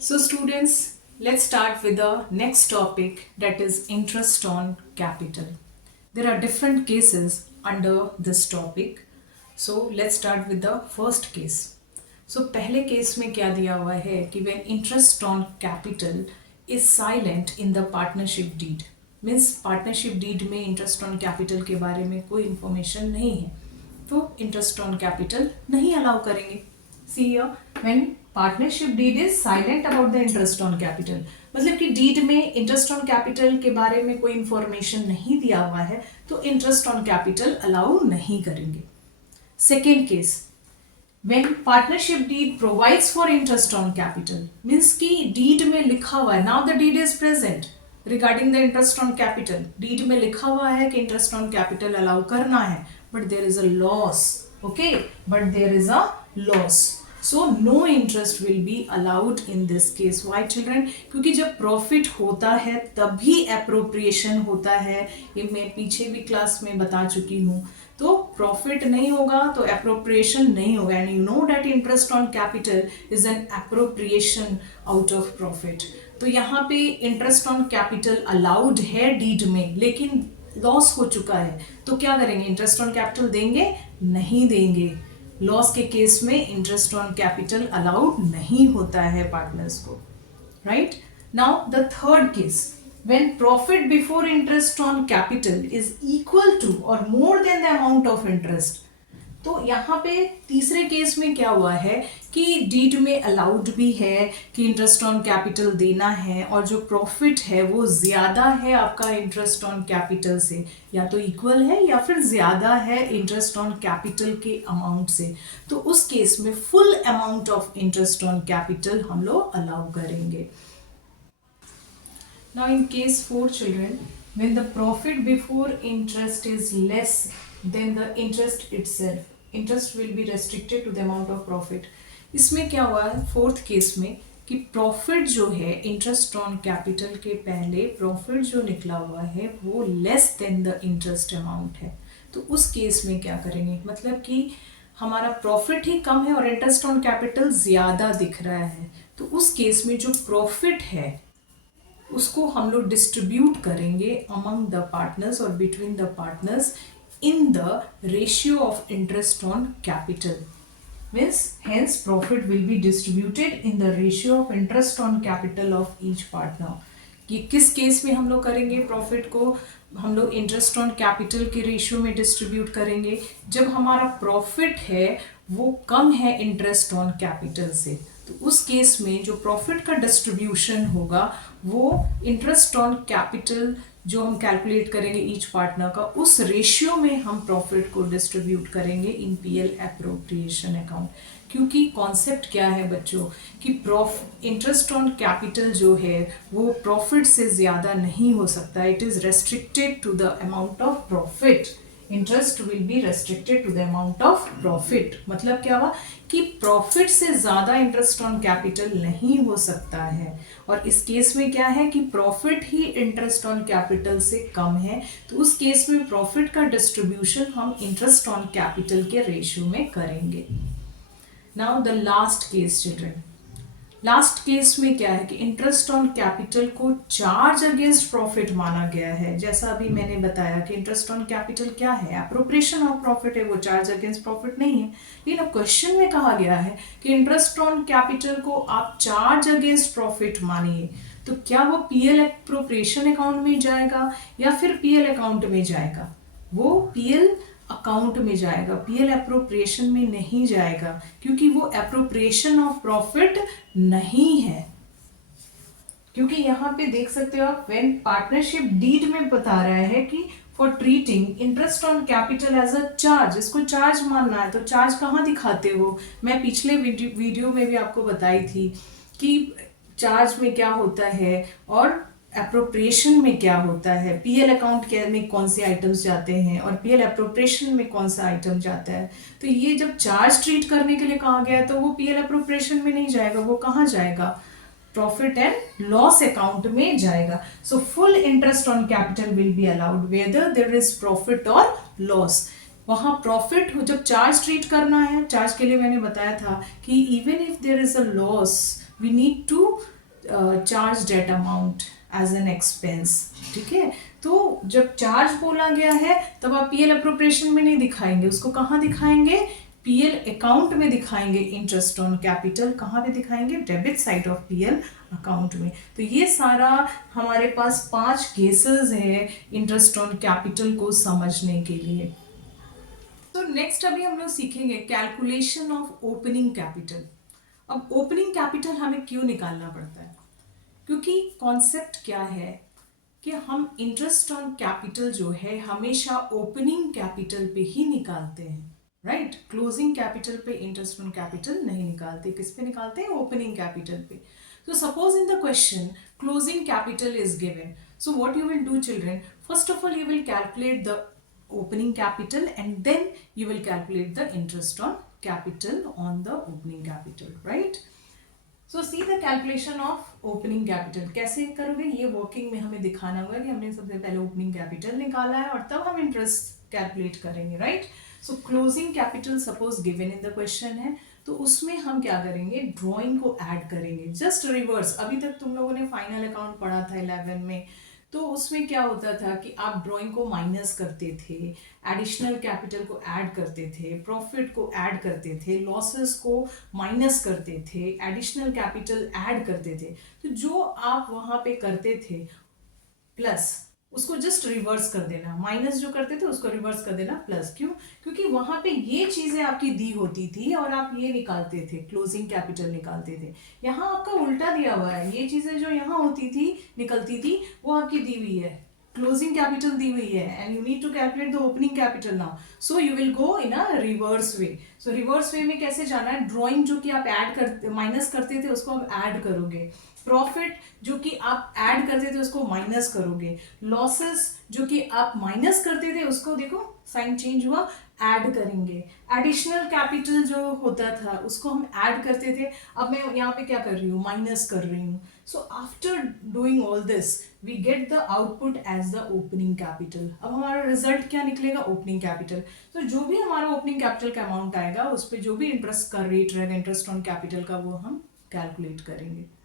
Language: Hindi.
So students, let's start with the next topic, that is interest on capital. There are different cases under this topic. So let's start with the first case. So पहले केस में क्या दिया हुआ है कि when interest on capital is silent in the partnership deed, means partnership deed में इंटरेस्ट ऑन कैपिटल के बारे में कोई इंफॉर्मेशन नहीं है, तो इंटरेस्ट ऑन कैपिटल नहीं अलाउ करेंगे. See here, when partnership deed is silent about the interest on capital, मतलब कि डीड में इंटरेस्ट ऑन कैपिटल के बारे में कोई इंफॉर्मेशन नहीं दिया हुआ है, तो इंटरेस्ट ऑन कैपिटल अलाउ नहीं करेंगे. Second case, when partnership deed provides for interest on capital, means कि deed में लिखा हुआ है, now the deed is present regarding the interest on capital, deed में लिखा हुआ है कि interest on capital allow करना है, but there is a loss, okay, but there is a loss, so no interest will be allowed in this case. Why children? क्योंकि जब प्रॉफिट होता है तभी एप्रोप्रिएशन होता है, ये मैं पीछे भी क्लास में बता चुकी हूँ. तो प्रॉफिट नहीं होगा तो एप्रोप्रिएशन नहीं होगा, and you know that interest on capital is an appropriation out of profit. तो यहाँ पे इंटरेस्ट ऑन कैपिटल अलाउड है डीड में, लेकिन लॉस हो चुका है, तो क्या करेंगे? इंटरेस्ट ऑन कैपिटल देंगे? नहीं देंगे. लॉस के केस में इंटरेस्ट ऑन कैपिटल अलाउड नहीं होता है पार्टनर्स को, right. Now the third case, when profit before interest on capital is equal to or more than the amount of interest. तो यहाँ पे तीसरे केस में क्या हुआ है कि डीड में अलाउड भी है कि इंटरेस्ट ऑन कैपिटल देना है, और जो प्रॉफिट है वो ज़्यादा है आपका इंटरेस्ट ऑन कैपिटल से, या तो इक्वल है या फिर ज़्यादा है इंटरेस्ट ऑन कैपिटल के अमाउंट से, तो उस केस में full amount of interest on capital हम लोग अलाउ करेंगे. Now in case 4 children, when the profit before interest is less than the interest itself, interest will be restricted to the amount of profit. इसमें क्या हुआ है फोर्थ केस में कि प्रॉफिट जो है इंटरेस्ट ऑन कैपिटल के पहले प्रॉफिट जो निकला हुआ है वो less than the interest amount है, तो उस केस में क्या करेंगे? मतलब कि हमारा प्रॉफिट ही कम है और इंटरेस्ट ऑन कैपिटल ज़्यादा दिख रहा है, तो उस केस में जो प्रॉफिट है उसको हम लोग डिस्ट्रीब्यूट करेंगे अमंग द पार्टनर्स और between the partners in the ratio of interest on capital. Means hence profit will be distributed in the ratio of interest on capital of each partner. ये किस केस में हम लोग करेंगे? प्रॉफिट को हम लोग इंटरेस्ट ऑन कैपिटल के रेशियो में डिस्ट्रीब्यूट करेंगे जब हमारा प्रॉफिट है वो कम है इंटरेस्ट ऑन कैपिटल से, तो उस केस में जो प्रॉफिट का डिस्ट्रीब्यूशन होगा वो इंटरेस्ट ऑन कैपिटल जो हम कैलकुलेट करेंगे ईच पार्टनर का, उस रेशियो में हम प्रॉफिट को डिस्ट्रीब्यूट करेंगे इन पीएल एप्रोप्रिएशन अकाउंट. क्योंकि कॉन्सेप्ट क्या है बच्चों कि इंटरेस्ट ऑन कैपिटल जो है वो प्रॉफिट से ज़्यादा नहीं हो सकता, it is restricted to the amount of profit. Interest will be restricted to the amount of profit. मतलब क्या हुआ कि प्रॉफिट से ज़्यादा इंटरेस्ट ऑन कैपिटल नहीं हो सकता है, और इस केस में क्या है कि profit he interest on capital से कम है, तो उस केस में प्रॉफिट का डिस्ट्रीब्यूशन हम इंटरेस्ट ऑन कैपिटल के रेशियो में करेंगे. Now the last case children, last case में क्या है कि इंटरेस्ट ऑन कैपिटल को चार्ज अगेंस्ट प्रॉफिट माना गया है. जैसा अभी मैंने बताया कि इंटरेस्ट ऑन कैपिटल क्या है? एप्रोप्रिएशन ऑफ प्रॉफिट है, वो चार्ज अगेंस्ट प्रॉफिट नहीं है. लेकिन अब क्वेश्चन में कहा गया है कि इंटरेस्ट ऑन कैपिटल को आप चार्ज अगेंस्ट प्रॉफिट मानिए, तो क्या वो पीएल एप्रोप्रिएशन अकाउंट में जाएगा या फिर पीएल अकाउंट में जाएगा? वो पीएल अकाउंट में जाएगा, पीएल एप्रोप्रिएशन में नहीं जाएगा, क्योंकि वो एप्रोप्रिएशन ऑफ प्रॉफिट नहीं है. क्योंकि यहाँ पे देख सकते हो आप व्हेन पार्टनरशिप डीड में बता रहा है कि for treating interest on capital as a charge, इसको चार्ज मानना है, तो चार्ज कहाँ दिखाते हो? मैं पिछले वीडियो में भी आपको बताई थी कि चार्ज में क्या होता है और एप्रोप्रिएशन में क्या होता है, पीएल अकाउंट में कौन से आइटम्स जाते हैं और पीएल एप्रोप्रिएशन में कौन सा आइटम जाता है. तो ये जब चार्ज ट्रीट करने के लिए कहा गया है तो वो पीएल एप्रोप्रिएशन में नहीं जाएगा, वो कहाँ जाएगा? प्रॉफिट एंड लॉस अकाउंट में जाएगा. So full interest on capital will be allowed whether there is profit और लॉस. वहाँ प्रॉफिट जब चार्ज ट्रीट करना है, चार्ज के लिए मैंने बताया था कि even if there is a loss we need to charge that amount as an expense, ठीक है। तो जब चार्ज बोला गया है तब आप पीएल अप्रोप्रिएशन में नहीं दिखाएंगे, उसको कहाँ दिखाएंगे, पीएल अकाउंट में दिखाएंगे। इंटरेस्ट ऑन कैपिटल कहाँ पे दिखाएंगे, debit side of PL account में। तो ये सारा हमारे पास 5 केसेस है इंटरेस्ट ऑन कैपिटल को समझने के लिए। तो नेक्स्ट अभी हम लोग सीखेंगे कैलकुलेशन ऑफ ओपनिंग कैपिटल। अब ओपनिंग कैपिटल हमें क्यों निकालना पड़ता है, क्योंकि कॉन्सेप्ट क्या है कि हम इंटरेस्ट ऑन कैपिटल जो है हमेशा ओपनिंग कैपिटल पे ही निकालते हैं, राइट। क्लोजिंग कैपिटल पे इंटरेस्ट ऑन कैपिटल नहीं निकालते, किस पे निकालते हैं, ओपनिंग कैपिटल पे। So suppose in the question closing capital is given, so what you will do children, first of all you will calculate the opening capital and then you will calculate the interest on capital on the opening capital, right? So see the calculation of opening capital कैसे करोगे, ये वर्किंग में हमें दिखाना होगा कि हमने सबसे पहले ओपनिंग कैपिटल निकाला है और तब हम इंटरेस्ट कैलकुलेट करेंगे, right. So closing capital suppose given in the question है, तो उसमें हम क्या करेंगे, ड्राइंग को ऐड करेंगे, जस्ट रिवर्स। अभी तक तुम लोगों ने फाइनल अकाउंट पढ़ा था 11 में, तो उसमें क्या होता था कि आप ड्राइंग को माइनस करते थे, एडिशनल कैपिटल को ऐड करते थे, प्रॉफिट को ऐड करते थे, लॉसेस को माइनस करते थे, एडिशनल कैपिटल ऐड करते थे। तो जो आप वहां पे करते थे प्लस, उसको जस्ट रिवर्स कर देना, माइनस जो करते थे उसको रिवर्स कर देना प्लस। क्यों, क्योंकि वहां पे ये चीजें आपकी दी होती थी और आप ये निकालते थे, क्लोजिंग कैपिटल निकालते थे। यहाँ आपका उल्टा दिया हुआ है, ये चीजें जो यहाँ होती थी निकलती थी वो आपकी दी हुई है, क्लोजिंग कैपिटल दी हुई है, and you need to calculate the opening capital now. So you will go in a reverse way. So reverse way में कैसे जाना है, ड्राइंग जो कि आप ऐड करते माइनस करते थे उसको आप ऐड करोगे, प्रॉफिट जो कि आप ऐड करते थे उसको माइनस करोगे, लॉसेस जो कि आप माइनस करते थे उसको देखो साइन चेंज हुआ, ऐड करेंगे, एडिशनल कैपिटल जो होता था उसको हम ऐड करते थे, अब मैं यहाँ पे क्या कर रही हूँ, माइनस कर रही हूँ। So after doing all this we get the output as the opening capital. अब हमारा रिजल्ट क्या निकलेगा, ओपनिंग कैपिटल। तो जो भी हमारा ओपनिंग कैपिटल का अमाउंट आएगा उस पर जो भी इंटरेस्ट का रेट रहेगा इंटरेस्ट ऑन कैपिटल का, वो हम कैलकुलेट करेंगे।